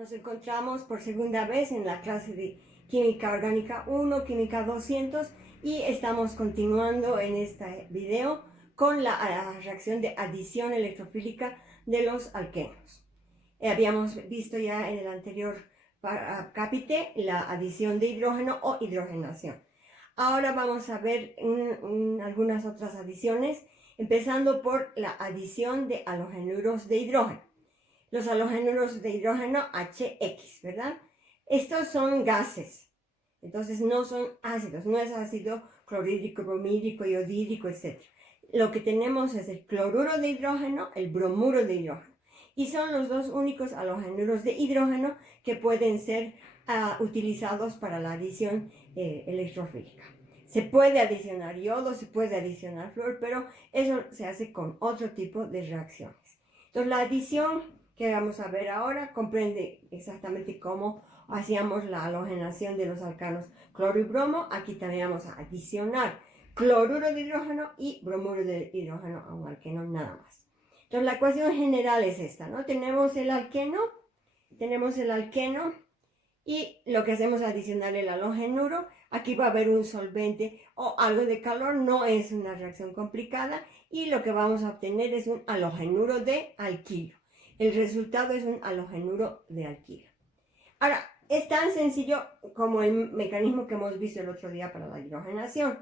Nos encontramos por segunda vez en la clase de Química Orgánica 1, Química 200 y estamos continuando en este video con la reacción de adición electrofílica de los alquenos. Habíamos visto ya en el anterior capítulo la adición de hidrógeno o hidrogenación. Ahora vamos a ver algunas otras adiciones, empezando por la adición de halogenuros de hidrógeno. Los halogenuros de hidrógeno HX, ¿verdad? Estos son gases, entonces no son ácidos, no es ácido clorhídrico, bromídrico, iodídrico, etc. Lo que tenemos es el cloruro de hidrógeno, el bromuro de hidrógeno, y son los dos únicos halogenuros de hidrógeno que pueden ser utilizados para la adición electrofílica. Se puede adicionar yodo, se puede adicionar flúor, pero eso se hace con otro tipo de reacciones. Entonces la adición que vamos a ver ahora comprende exactamente cómo hacíamos la halogenación de los alcanos cloro y bromo. Aquí también vamos a adicionar cloruro de hidrógeno y bromuro de hidrógeno a un alqueno nada más. Entonces la ecuación general es esta, ¿no? Tenemos el alqueno y lo que hacemos es adicionar el halogenuro. Aquí va a haber un solvente o algo de calor, no es una reacción complicada, y lo que vamos a obtener es un halogenuro de alquilo. El resultado es un halogenuro de alquilo. Ahora, es tan sencillo como el mecanismo que hemos visto el otro día para la hidrogenación.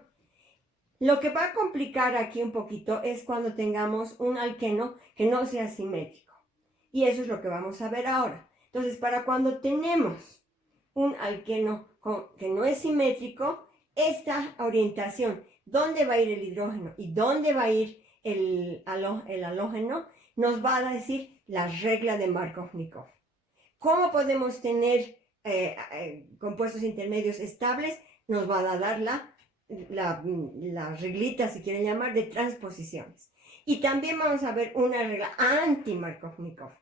Lo que va a complicar aquí un poquito es cuando tengamos un alqueno que no sea simétrico. Y eso es lo que vamos a ver ahora. Entonces, para cuando tenemos un alqueno que no es simétrico, esta orientación, dónde va a ir el hidrógeno y dónde va a ir el halógeno, nos va a decir la regla de Markovnikov. ¿Cómo podemos tener compuestos intermedios estables? Nos va a dar la reglita, si quieren llamar, de transposiciones. Y también vamos a ver una regla anti-Markovnikov.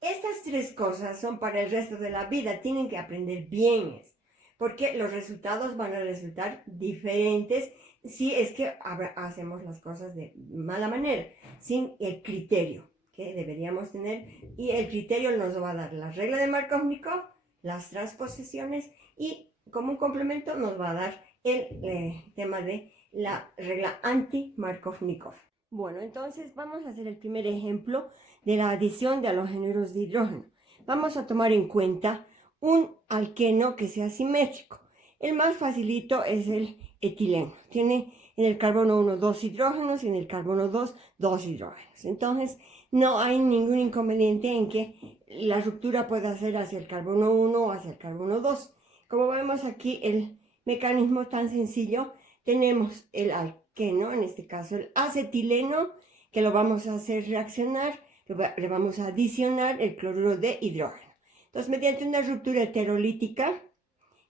Estas tres cosas son para el resto de la vida, tienen que aprender bien esto, porque los resultados van a resultar diferentes si es que hacemos las cosas de mala manera, sin el criterio que deberíamos tener, y el criterio nos va a dar la regla de Markovnikov, las transposiciones, y como un complemento nos va a dar el tema de la regla anti-Markovnikov. Bueno, entonces vamos a hacer el primer ejemplo de la adición de halogenuros de hidrógeno. Vamos a tomar en cuenta un alqueno que sea simétrico. El más facilito es el etileno. Tiene en el carbono 1 2 hidrógenos y en el carbono 2 2 hidrógenos. Entonces no hay ningún inconveniente en que la ruptura pueda ser hacia el carbono 1 o hacia el carbono 2. Como vemos aquí, el mecanismo tan sencillo, tenemos el alqueno, en este caso el acetileno, que lo vamos a hacer reaccionar, le vamos a adicionar el cloruro de hidrógeno. Entonces, mediante una ruptura heterolítica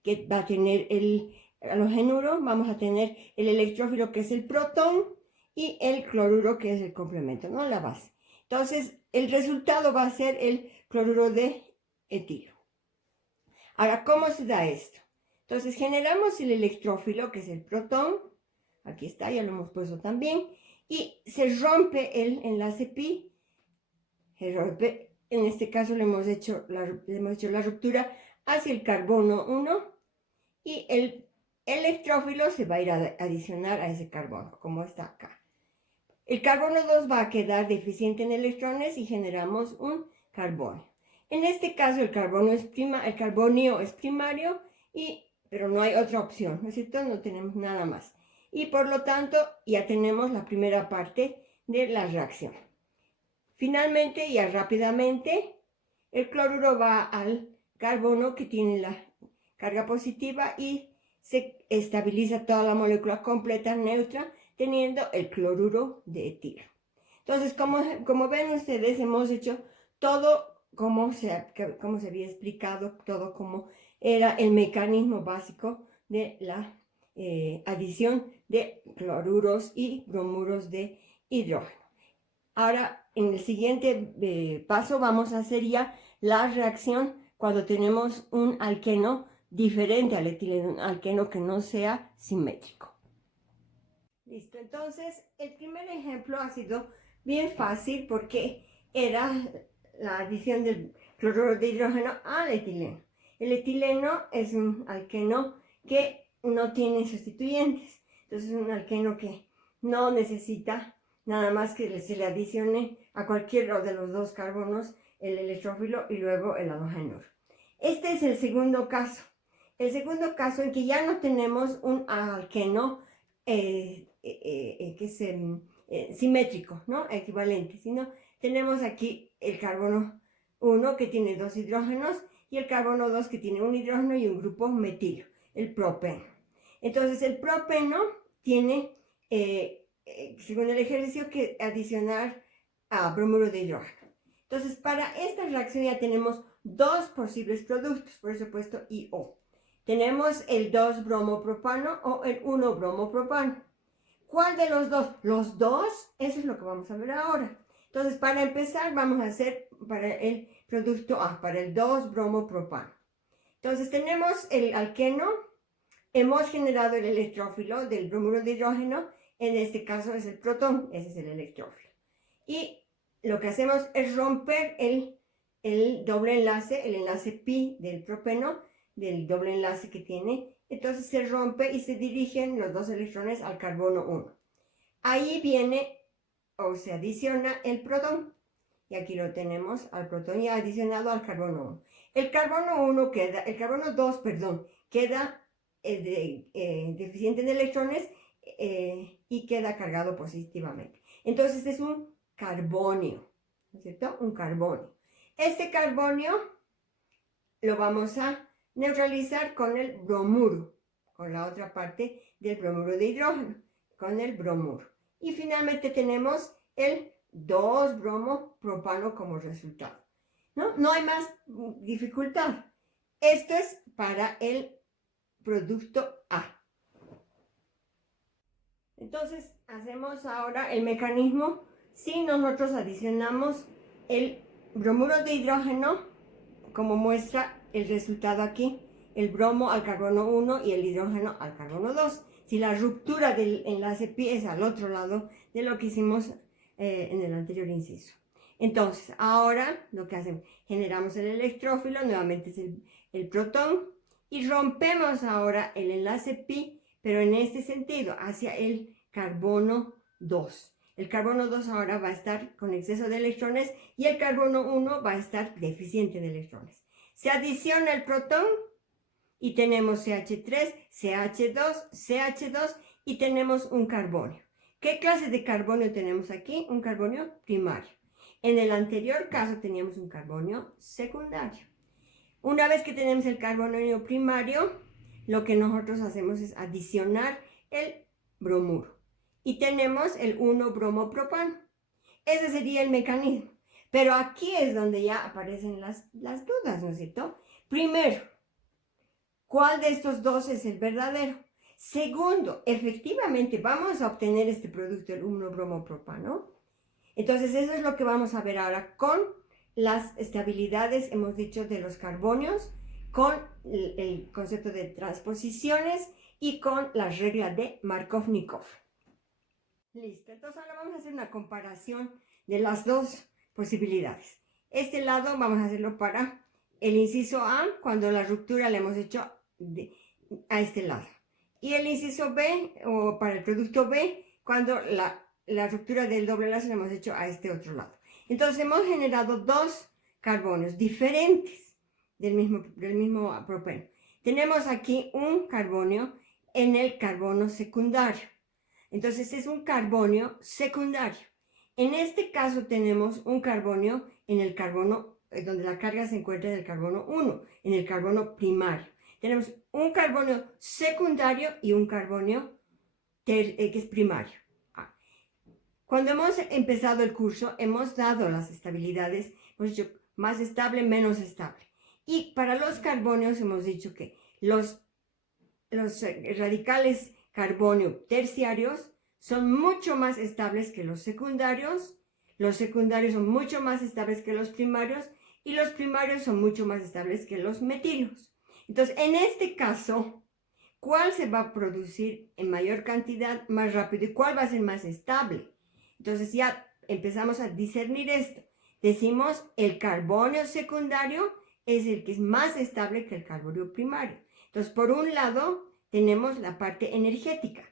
que va a tener el halogenuro, vamos a tener el electrófilo, que es el protón, y el cloruro, que es el complemento, ¿no? La base. Entonces, el resultado va a ser el cloruro de etilo. Ahora, ¿cómo se da esto? Entonces, generamos el electrófilo, que es el protón. Aquí está, ya lo hemos puesto también. Y se rompe el enlace pi. Se rompe. En este caso le hemos hecho la ruptura hacia el carbono 1. Y el electrófilo se va a ir a adicionar a ese carbono, como está acá. El carbono 2 va a quedar deficiente en electrones y generamos un carbono. En este caso el carbonio es primario, pero no hay otra opción, ¿no es cierto? No tenemos nada más. Y por lo tanto ya tenemos la primera parte de la reacción. Finalmente, ya rápidamente, el cloruro va al carbono, que tiene la carga positiva, y se estabiliza toda la molécula completa neutra, teniendo el cloruro de etilo. Entonces, como ven ustedes, hemos hecho todo como se había explicado, todo como era el mecanismo básico de la adición de cloruros y bromuros de hidrógeno. Ahora, en el siguiente paso vamos a hacer ya la reacción cuando tenemos un alqueno diferente al etileno, un alqueno que no sea simétrico. Listo, entonces el primer ejemplo ha sido bien fácil porque era la adición del cloruro de hidrógeno al etileno. El etileno es un alqueno que no tiene sustituyentes. Entonces es un alqueno que no necesita nada más que se le adicione a cualquiera de los dos carbonos el electrófilo y luego el halogénuro. Este es el segundo caso. El segundo caso en que ya no tenemos un alqueno que es simétrico, ¿no? Equivalente, sino tenemos aquí el carbono 1 que tiene dos hidrógenos y el carbono 2 que tiene un hidrógeno y un grupo metilo, el propeno. Entonces el propeno tiene, según el ejercicio, que adicionar a bromuro de hidrógeno. Entonces para esta reacción ya tenemos dos posibles productos, por eso he puesto IO. Tenemos el 2-bromopropano o el 1-bromopropano. ¿Cuál de los dos? Los dos, eso es lo que vamos a ver ahora. Entonces, para empezar, vamos a hacer para el producto A, para el 2-bromopropano. Entonces, tenemos el alqueno, hemos generado el electrófilo del bromuro de hidrógeno, en este caso es el protón, ese es el electrófilo. Y lo que hacemos es romper el doble enlace, el enlace pi del propeno, del doble enlace que tiene. Entonces se rompe y se dirigen los dos electrones al carbono 1. Ahí viene o se adiciona el protón. Y aquí lo tenemos al protón ya adicionado al carbono 1. El carbono 2, perdón, queda deficiente en electrones y queda cargado positivamente. Entonces es un carbonio, ¿no es cierto? Un carbonio. Este carbonio lo vamos a neutralizar con el bromuro, con la otra parte del bromuro de hidrógeno, con el bromuro. Y finalmente tenemos el 2-bromopropano como resultado. No hay más dificultad. Esto es para el producto A. Entonces, hacemos ahora el mecanismo si nosotros adicionamos el bromuro de hidrógeno, como muestra el resultado aquí, el bromo al carbono 1 y el hidrógeno al carbono 2. Si la ruptura del enlace pi es al otro lado de lo que hicimos en el anterior inciso. Entonces, ahora lo que hacemos, generamos el electrófilo, nuevamente es el protón, y rompemos ahora el enlace pi, pero en este sentido, hacia el carbono 2. El carbono 2 ahora va a estar con exceso de electrones y el carbono 1 va a estar deficiente de electrones. Se adiciona el protón y tenemos CH3, CH2, CH2 y tenemos un carbonio. ¿Qué clase de carbonio tenemos aquí? Un carbonio primario. En el anterior caso teníamos un carbonio secundario. Una vez que tenemos el carbonio primario, lo que nosotros hacemos es adicionar el bromuro. Y tenemos el 1-bromopropano. Ese sería el mecanismo. Pero aquí es donde ya aparecen las dudas, ¿no es cierto? Primero, ¿cuál de estos dos es el verdadero? Segundo, efectivamente vamos a obtener este producto, el 1-bromopropano. Entonces eso es lo que vamos a ver ahora con las estabilidades, hemos dicho, de los carbonios, con el concepto de transposiciones y con la regla de Markovnikov. Listo, entonces ahora vamos a hacer una comparación de las dos posibilidades. Este lado vamos a hacerlo para el inciso A, cuando la ruptura la hemos hecho a este lado. Y el inciso B, o para el producto B, cuando la ruptura del doble enlace la hemos hecho a este otro lado. Entonces hemos generado dos carbonios diferentes del mismo propeno. Tenemos aquí un carbonio en el carbono secundario. Entonces es un carbonio secundario. En este caso tenemos un carbonio en el carbono, donde la carga se encuentra en el carbono 1, en el carbono primario. Tenemos un carbonio secundario y un carbonio que es primario. Cuando hemos empezado el curso, hemos dado las estabilidades, hemos dicho más estable, menos estable. Y para los carbonios hemos dicho que los radicales carbonio terciarios son mucho más estables que los secundarios son mucho más estables que los primarios y los primarios son mucho más estables que los metilos. Entonces, en este caso, ¿cuál se va a producir en mayor cantidad más rápido y cuál va a ser más estable? Entonces ya empezamos a discernir esto. decimos el carbonio secundario es el que es más estable que el carbonio primario. Entonces, por un lado, tenemos la parte energética.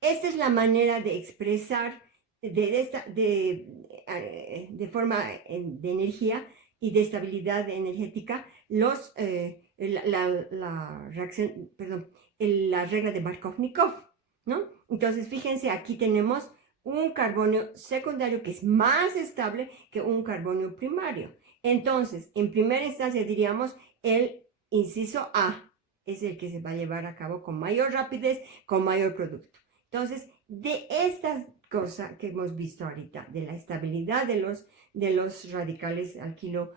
Esta es la manera de expresar de forma de energía y de estabilidad energética la reacción, perdón, la regla de Markovnikov, ¿no? Entonces, fíjense, aquí tenemos un carbonio secundario que es más estable que un carbonio primario. Entonces, en primera instancia diríamos el inciso A es el que se va a llevar a cabo con mayor rapidez, con mayor producto. Entonces, de estas cosas que hemos visto ahorita, de la estabilidad de los radicales alquilo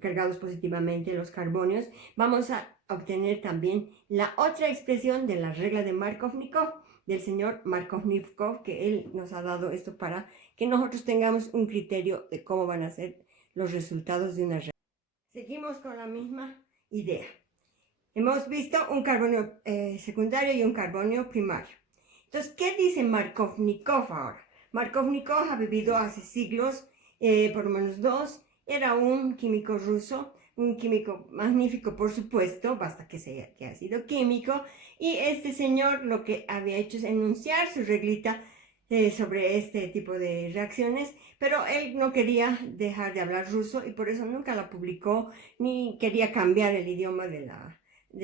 cargados positivamente, los carbonios, vamos a obtener también la otra expresión de la regla de Markovnikov, del señor Markovnikov, que él nos ha dado esto para que nosotros tengamos un criterio de cómo van a ser los resultados de una regla. Seguimos con la misma idea. Hemos visto un carbonio secundario y un carbonio primario. Entonces, ¿qué dice Markovnikov ahora? Markovnikov ha vivido hace siglos, por lo menos 2, era un químico ruso, un químico magnífico, por supuesto, basta que haya sido químico, y este señor lo que había hecho es enunciar su reglita sobre este tipo de reacciones, pero él no quería dejar de hablar ruso y por eso nunca la publicó, ni quería cambiar el idioma de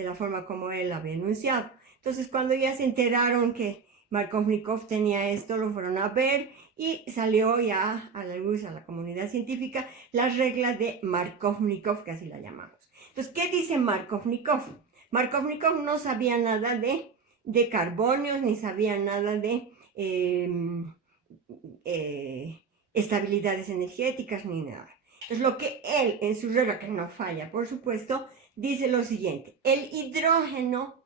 la forma como él había enunciado. Entonces, cuando ya se enteraron que Markovnikov tenía esto, lo fueron a ver y salió ya a la luz, a la comunidad científica, la regla de Markovnikov, que así la llamamos. Entonces, ¿qué dice Markovnikov? Markovnikov no sabía nada de carbonios, ni sabía nada de estabilidades energéticas, ni nada. Entonces, lo que él, en su regla, que no falla, por supuesto, dice lo siguiente: el hidrógeno,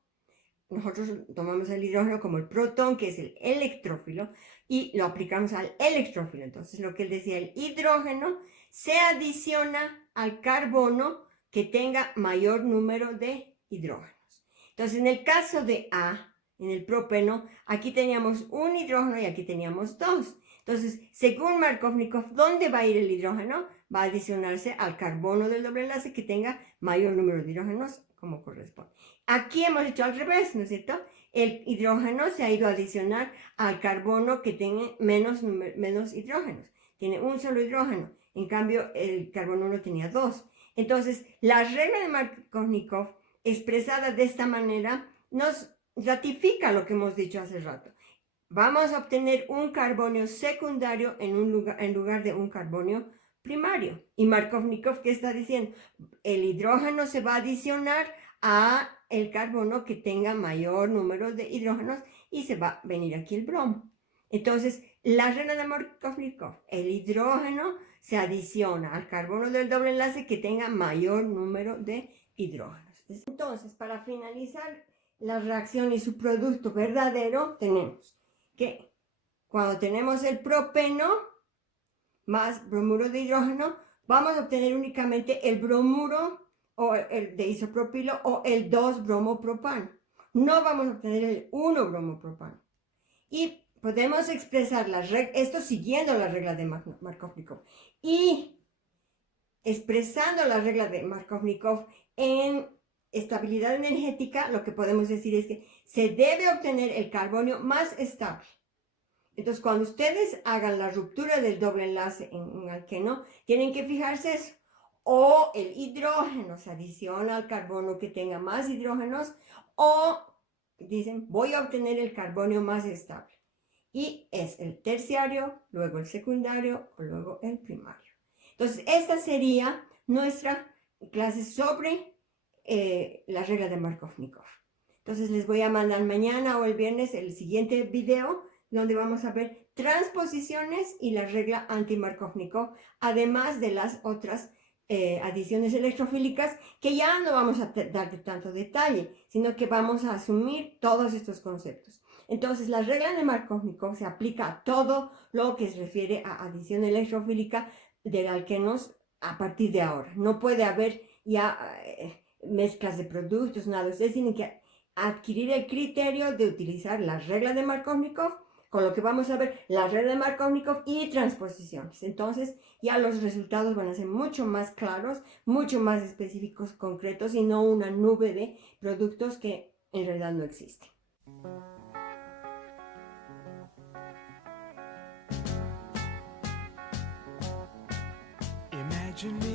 nosotros tomamos el hidrógeno como el protón, que es el electrófilo, y lo aplicamos al electrófilo. Entonces, lo que él decía, el hidrógeno se adiciona al carbono que tenga mayor número de hidrógenos. Entonces, en el caso de A, en el propeno, aquí teníamos un hidrógeno y aquí teníamos 2. Entonces, según Markovnikov, ¿dónde va a ir el hidrógeno? Va a adicionarse al carbono del doble enlace que tenga mayor número de hidrógenos, como corresponde. Aquí hemos hecho al revés, ¿no es cierto? El hidrógeno se ha ido a adicionar al carbono que tiene menos hidrógenos. Tiene un solo hidrógeno. En cambio, el carbono 1 tenía 2. Entonces, la regla de Markovnikov, expresada de esta manera, nos ratifica lo que hemos dicho hace rato. Vamos a obtener un carbonio secundario en lugar de un carbonio primario. Y Markovnikov, ¿qué está diciendo? El hidrógeno se va a adicionar a el carbono que tenga mayor número de hidrógenos y se va a venir aquí el bromo. Entonces, la regla de Markovnikov, el hidrógeno se adiciona al carbono del doble enlace que tenga mayor número de hidrógenos. Entonces, para finalizar la reacción y su producto verdadero, tenemos que cuando tenemos el propeno más bromuro de hidrógeno, vamos a obtener únicamente el bromuro o el de isopropilo o el 2-bromopropano. No vamos a obtener el 1-bromopropano. Y podemos expresar esto siguiendo la regla de Markovnikov. Y expresando la regla de Markovnikov en estabilidad energética, lo que podemos decir es que se debe obtener el carbonio más estable. Entonces, cuando ustedes hagan la ruptura del doble enlace en un alqueno, tienen que fijarse eso. O el hidrógeno se adiciona al carbono que tenga más hidrógenos, o dicen, voy a obtener el carbonio más estable. Y es el terciario, luego el secundario, o luego el primario. Entonces, esta sería nuestra clase sobre la regla de Markovnikov. Entonces, les voy a mandar mañana o el viernes el siguiente video donde vamos a ver transposiciones y la regla anti-Markovnikov, además de las otras adiciones electrofílicas que ya no vamos a dar tanto detalle, sino que vamos a asumir todos estos conceptos. Entonces, la regla de Markovnikov se aplica a todo lo que se refiere a adición electrofílica de alquenos a partir de ahora. No puede haber ya mezclas de productos, nada. Ustedes tienen que adquirir el criterio de utilizar la regla de Markovnikov con lo que vamos a ver la red de Markovnikov y transposiciones. Entonces ya los resultados van a ser mucho más claros, mucho más específicos, concretos y no una nube de productos que en realidad no existen. Imagine me